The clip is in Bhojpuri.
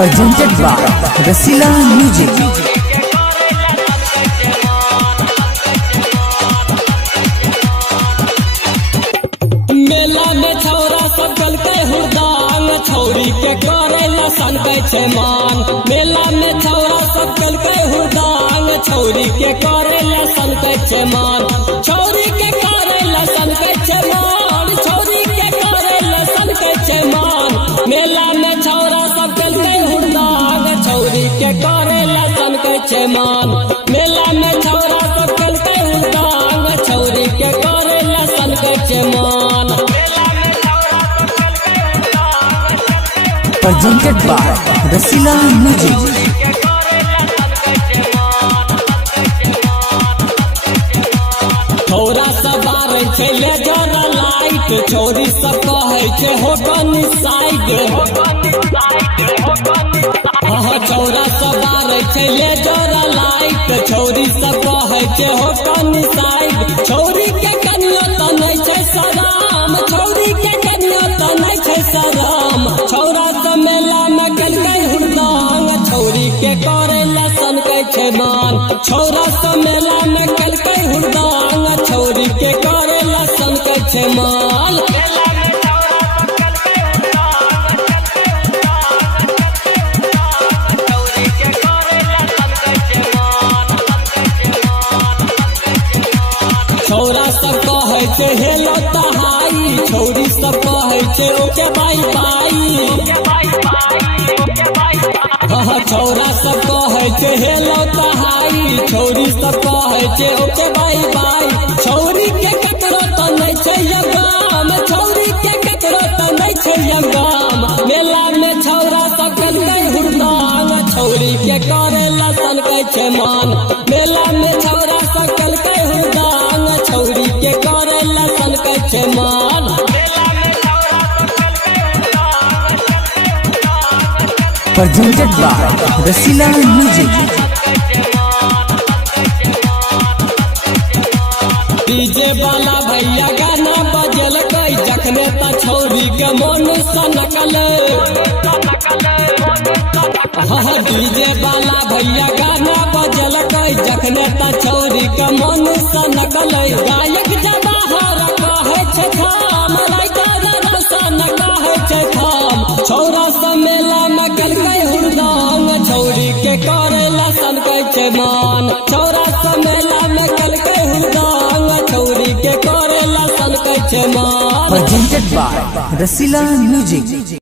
presented by Rasila Music. मेला में छौरा सब कल के हुरदान छौरी के करे लसन के मान। मेला में छौरा सब कल के हुरदान छौरी के करे लसन के मान। छौरी के करे लसन के मान। छौरी के करे लसन के मान। मेला में छौरा सब कल के हुरदान छौरी के करे लसन के मान। मेला में छौरा सब कल के हुरदान छौरी के करे लसन के मान। Presented by Rasila Music. छौरा सवार छे ले जरा लाइट छौरी सब कहे छे हो गनी साइड। छौरा सवार छे ले जरा लाइट छौरी सब कहे छे हो गनी साइड। छौरी के कनिया त नै छै सराम। छौरी के कनिया त नै छै सराम। छौरा सब मेला में कलकै हुरदान छौरी के करे लसन के मान। छौरा सब मेला में कलकै हुरदान छौरी के करे लसन के मान। छौरा सब कहे छे हेलो तहाई छौरी सब कहे छे ओके बाई बाई। छौरा सब कहे छे हेलो तहाई छौरी सब कहे छे ओके बाई बाई। छौरी के ककरो त नै छै यगाम। छौरी के ककरो त नै छै यगाम। मेला में छौरा सब कलकै हुरदान छौरी के करे लसन के मान। मेला में छौरा सब कलकै हुरदान छौरी के करे लसन के मान। Presented by Rasila Music. DJ वाला भैया गाना बजल कई जखने त छौरी के मन सनकल। डीजे वाला भैया गाना बजल कई जखने त छौरी के मन सनकल। गायक ज्यादा हर कहे छे थाम राइटर सन कहे छे थाम। छौरा सब मेला में कलकै हुरदान छौरी के करे लसन के मान। छौरा सब मेला में कलकै हुरदान छौरी के करे लसन के मान। Presented by Rasila Music.